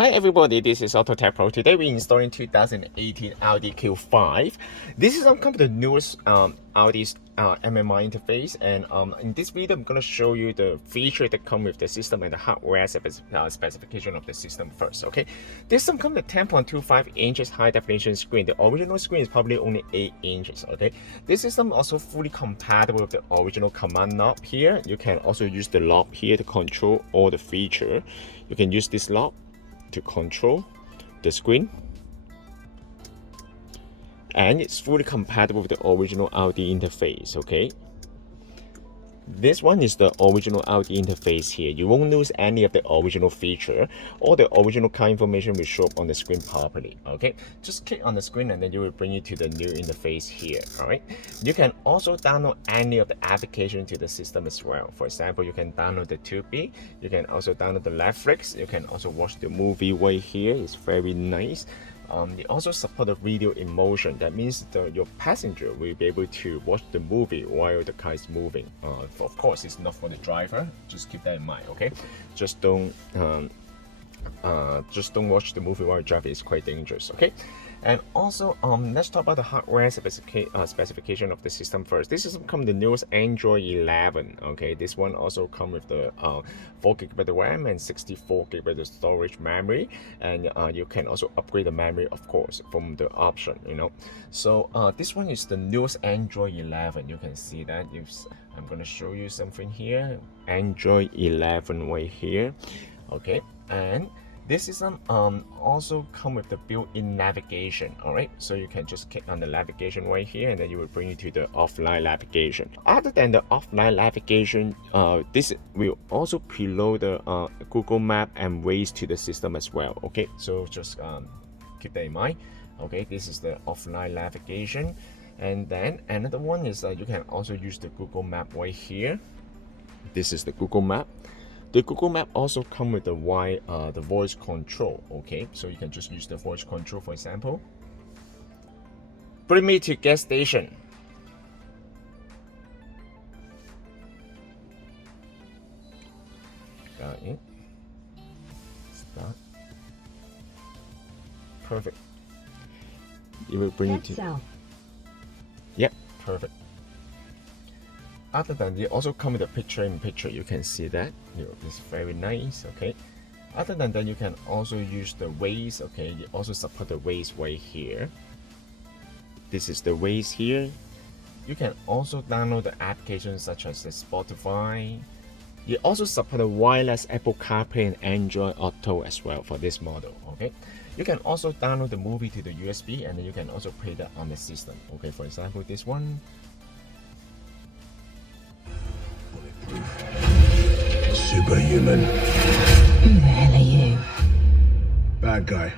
Hi everybody, this is AutoTecPro. Today we're installing 2018 Audi Q5. This is kind of the newest Audi's MMI interface, and in this video I'm going to show you the feature that come with the system and the hardware specification of the system first. Okay, this system comes with 10.25 inches high definition screen. The original screen is probably only 8 inches. Okay, this system also fully compatible with the original command knob here. You can also use the knob here to control all the feature. You can use this knob to control the screen, and it's fully compatible with the original Audi interface. Okay, this one is the original Audi interface here. You won't lose any of the original feature. All the original car information will show up on the screen properly. Okay, just click on the screen and then you will bring you to the new interface here. All right, you can also download any of the application to the system as well. For example, you can download the 2B, you can also download the Netflix, you can also watch the movie right here. It's very nice. They also support the video in motion. That means your passenger will be able to watch the movie while the car is moving. Of course, it's not for the driver. Just keep that in mind. Okay, just don't watch the movie while driving. It's quite dangerous. Okay. And also, let's talk about the hardware specification of the system first. This system comes with the newest Android 11. Okay, this one also comes with the 4GB RAM and 64GB storage memory, and you can also upgrade the memory, of course, from the option. So this one is the newest Android 11. You can see that. I'm gonna show you something here. Android 11 right here. Okay, and this system also come with the built-in navigation. All right, so you can just click on the navigation right here, and then you will bring you to the offline navigation. Other than the offline navigation, this will also preload the Google Map and Waze to the system as well. Okay, so just keep that in mind. Okay, this is the offline navigation, and then another one is you can also use the Google Map right here. This is the Google Map. The Google Map also come with the voice control. Okay, so you can just use the voice control. For example, bring me to gas station. Got it. Start. Perfect. It will bring you to south. Yep, perfect. Other than that, also come with a picture-in-picture. You can see that. It's very nice. Okay. Other than that, you can also use the Waze. Okay, you also support the Waze right here. This is the Waze here. You can also download the applications such as the Spotify. You also support the wireless Apple CarPlay and Android Auto as well for this model. Okay. You can also download the movie to the USB, and then you can also play that on the system. Okay, for example, this one. Superhuman. Who the hell are you? Bad guy.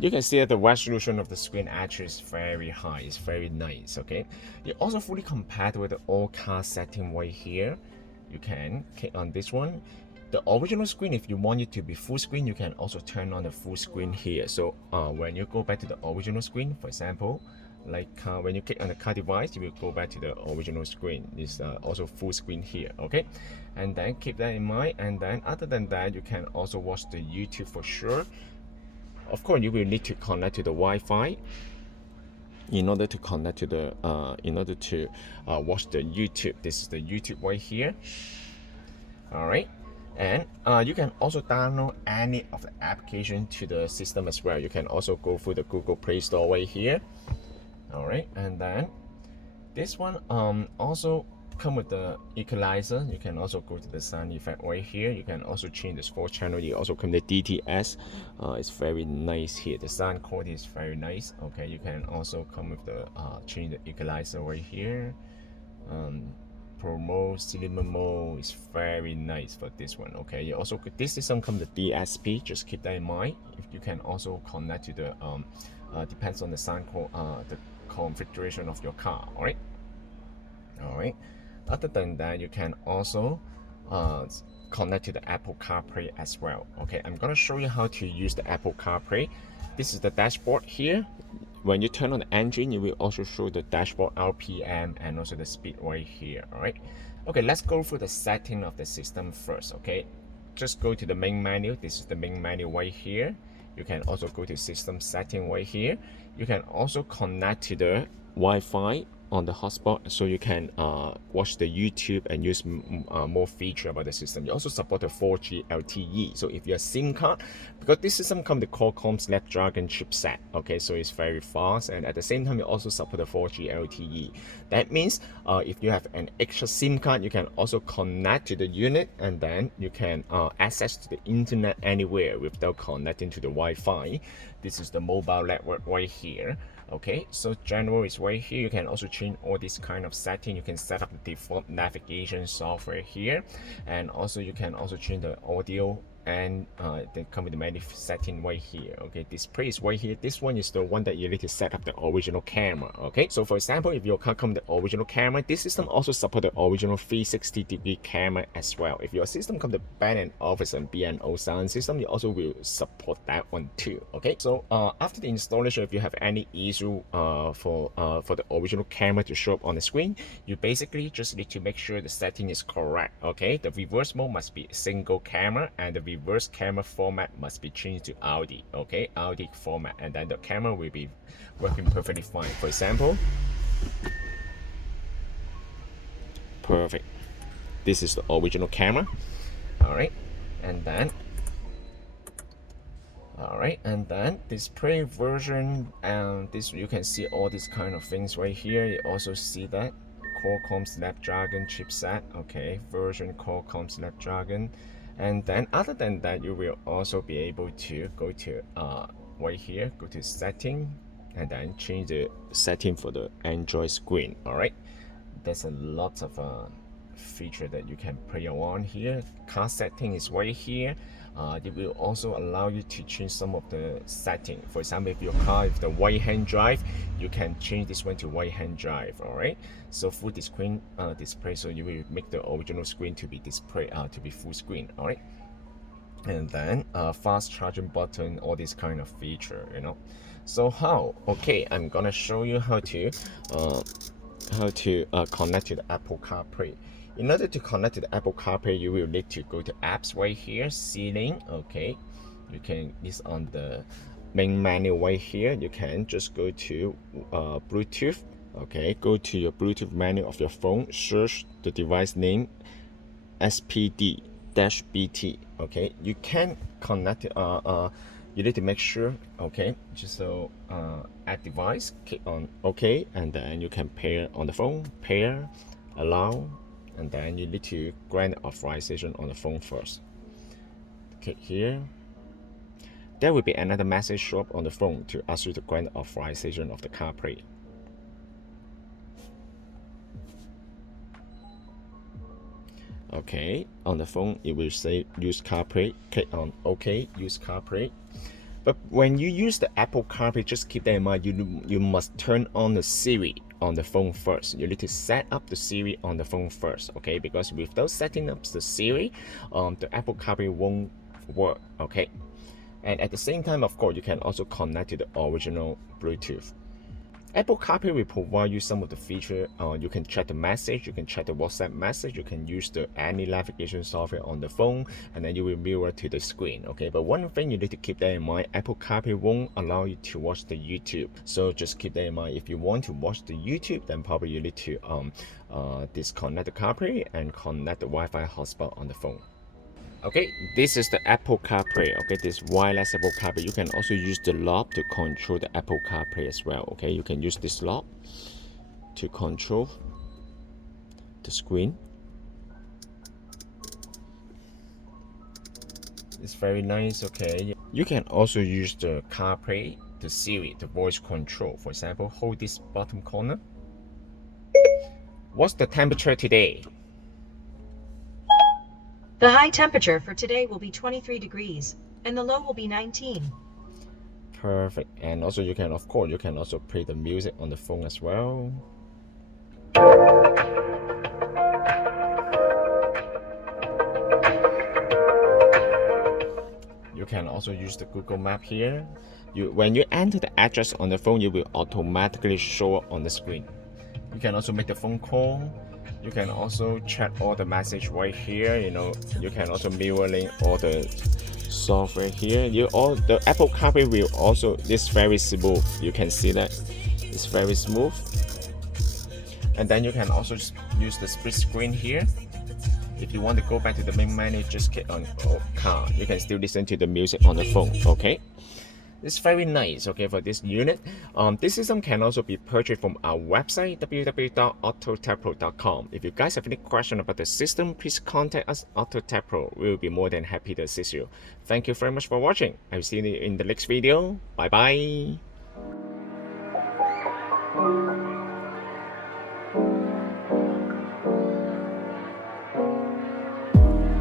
You can see that the resolution of the screen actually is very high. It's very nice. Okay, you're also fully compatible with the all car setting right here. You can click on this one. The original screen, if you want it to be full screen, you can also turn on the full screen here. So when you go back to the original screen, for example, like when you click on the car device, you will go back to the original screen. It's also full screen here. Okay, and then keep that in mind. And then other than that, you can also watch the YouTube for sure. Of course, you will need to connect to the Wi-Fi in order to connect to the watch the YouTube. This is the YouTube right here. All right. And you can also download any of the application to the system as well. You can also go through the Google Play Store right here. All right, and then this one also come with the equalizer. You can also go to the sound effect right here. You can also change the sports channel. You also come to DTS. It's very nice here. The sound quality is very nice. Okay, you can also come with the change the equalizer right here. Pro mode, cinema mode is very nice for this one. Okay, you also this system comes with DSP. Just keep that in mind. If you can also connect to the depends on the sound the configuration of your car. All right. Other than that, you can also connect to the Apple CarPlay as well. Okay, I'm gonna show you how to use the Apple CarPlay. This is the dashboard here. When you turn on the engine, it will also show the dashboard RPM and also the speed right here. All right. Okay, let's go through the setting of the system first. Okay, just go to the main menu. This is the main menu right here. You can also go to system setting right here. You can also connect to the Wi-Fi on the hotspot, so you can watch the YouTube and use more feature about the system. You also support the 4G LTE. So if your SIM card, because this system comes with Qualcomm Snapdragon chipset, okay, so it's very fast, and at the same time you also support the 4G LTE. That means if you have an extra SIM card, you can also connect to the unit, and then you can access to the internet anywhere without connecting to the Wi-Fi. This is the mobile network right here. Okay, so general is right here. You can also change all this kind of setting. You can set up the default navigation software here, and also you can also change the audio, and they come with the many setting right here. Okay, display is right here. This one is the one that you need to set up the original camera. Okay, so for example, if your car comes with the original camera, this system also support the original 360-degree camera as well. If your system comes with Bang & Olufsen B&O sound system, you also will support that one too. Okay, so after the installation, if you have any issue for the original camera to show up on the screen, you basically just need to make sure the setting is correct. Okay, the reverse mode must be single camera, and the reverse camera format must be changed to Audi. Okay, Audi format, and then the camera will be working perfectly fine. For example, perfect. This is the original camera. All right, and then display version, and this you can see all these kind of things right here. You also see that Qualcomm Snapdragon chipset, okay, version Qualcomm Snapdragon. And then other than that, you will also be able to go to right here, go to setting, and then change the setting for the Android screen. All right, there's a lot of feature that you can play around here. Car setting is right here. It will also allow you to change some of the setting. For example, if your car is the right hand drive, you can change this one to right hand drive. All right, so full screen display, so you will make the original screen to be display to be full screen. All right, and then fast charging button, all this kind of feature, you know. So how? Okay, I'm gonna show you how to connect to the Apple CarPlay. In order to connect to the Apple CarPlay, you will need to go to apps right here, ceiling. Okay, you can, it's on the main menu right here. You can just go to Bluetooth. Okay, go to your Bluetooth menu of your phone, search the device name SPD-BT. Okay, you can connect you need to make sure, okay, just so add device, click on OK, and then you can pair on the phone, pair, allow, and then you need to grant authorization on the phone first. Click here. There will be another message show up on the phone to ask you to grant authorization of the CarPlay. Okay, on the phone it will say use CarPlay. Click on OK, use CarPlay. But when you use the Apple CarPlay, just keep that in mind, you must turn on the Siri on the phone first. You need to set up the Siri on the phone first, okay? Because without setting up the Siri, the Apple CarPlay won't work, okay? And at the same time, of course, you can also connect to the original Bluetooth. Apple CarPlay will provide you some of the feature. You can check the message, you can check the WhatsApp message, you can use the any navigation software on the phone, and then you will mirror to the screen. Okay, but one thing you need to keep that in mind: Apple CarPlay won't allow you to watch the YouTube. So just keep that in mind. If you want to watch the YouTube, then probably you need to disconnect the CarPlay and connect the Wi-Fi hotspot on the phone. Okay, this is the Apple CarPlay. Okay, this wireless Apple CarPlay. You can also use the knob to control the Apple CarPlay as well. Okay, you can use this knob to control the screen. It's very nice. Okay, you can also use the CarPlay, the Siri, the voice control. For example, hold this bottom corner. What's the temperature today? The high temperature for today will be 23 degrees, and the low will be 19. Perfect. And also you can, of course, you can also play the music on the phone as well. You can also use the Google Map here. When you enter the address on the phone, it will automatically show up on the screen. You can also make the phone call, You can also check all the message right here. You know, you can also mirroring all the software here. The Apple CarPlay will also is very smooth. You can see that it's very smooth. And then you can also use the split screen here. If you want to go back to the main menu, just click on car. You can still listen to the music on the phone. Okay. It's very nice, okay, for this unit. This system can also be purchased from our website, www.AutoTecPro.com. If you guys have any question about the system, please contact us, AutoTecPro. We will be more than happy to assist you. Thank you very much for watching. I will see you in the next video. Bye bye.